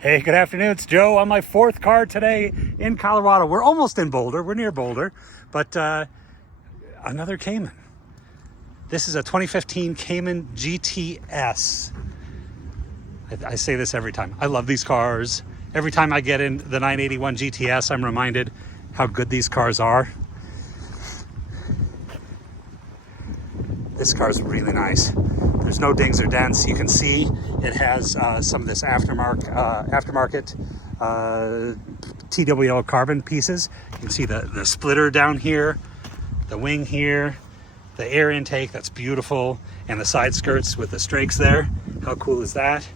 Hey, good afternoon. It's Joe on my fourth car today in Colorado. We're almost in Boulder. We're near Boulder, but another Cayman. This is a 2015 Cayman GTS. I say this every time. I love these cars. Every time I get in the 981 GTS, I'm reminded how good these cars are. This car is really nice. There's no dings or dents. You can see it has some of this aftermarket TWL carbon pieces. You can see the splitter down here, the wing here, the air intake, that's beautiful, and the side skirts with the strakes there. How cool is that?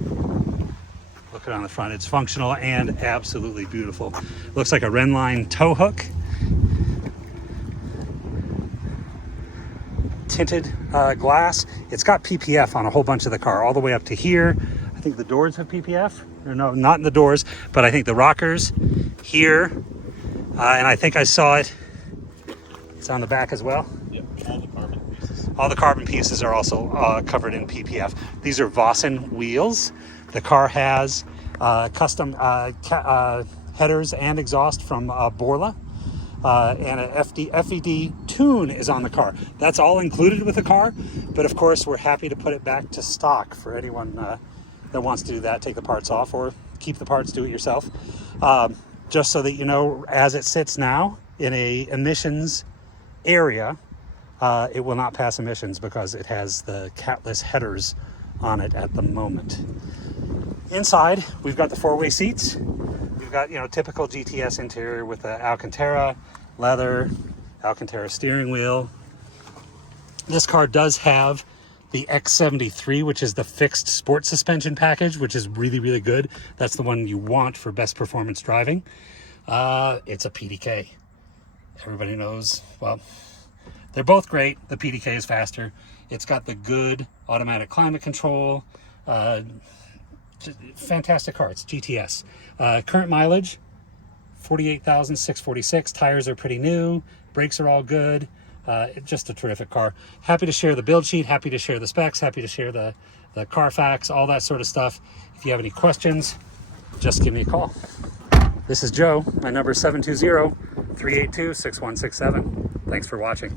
Look at on the front. It's functional and absolutely beautiful. Looks like a Renline tow hook. Tinted glass. It's got PPF on a whole bunch of the car, all the way up to here. I think the doors have PPF. Or no, not in the doors, but I think the rockers here. And I think I saw it. It's on the back as well. Yep, all the carbon pieces. All the carbon pieces are also covered in PPF. These are Vossen wheels. The car has custom headers and exhaust from Borla. And an FED tune is on the car. That's all included with the car, but of course we're happy to put it back to stock for anyone that wants to do that, take the parts off or keep the parts, do it yourself. Just so that you know, as it sits now in a emissions area, it will not pass emissions because it has the catless headers on it at the moment. Inside, we've got the four-way seats. We've got, typical GTS interior with the Alcantara leather, Alcantara steering wheel. This car does have the X73, which is the fixed sport suspension package, which is really, really good. That's the one you want for best performance driving. It's a PDK. Everybody knows, well, they're both great. The PDK is faster. It's got the good automatic climate control. Fantastic car. It's GTS. Current mileage 48,646. Tires are pretty new. Brakes are all good. Just a terrific car. Happy to share the build sheet, happy to share the specs, happy to share the carfax, all that sort of stuff. If you have any questions, just give me a call. This is Joe. My number is 720-382-6167. Thanks for watching.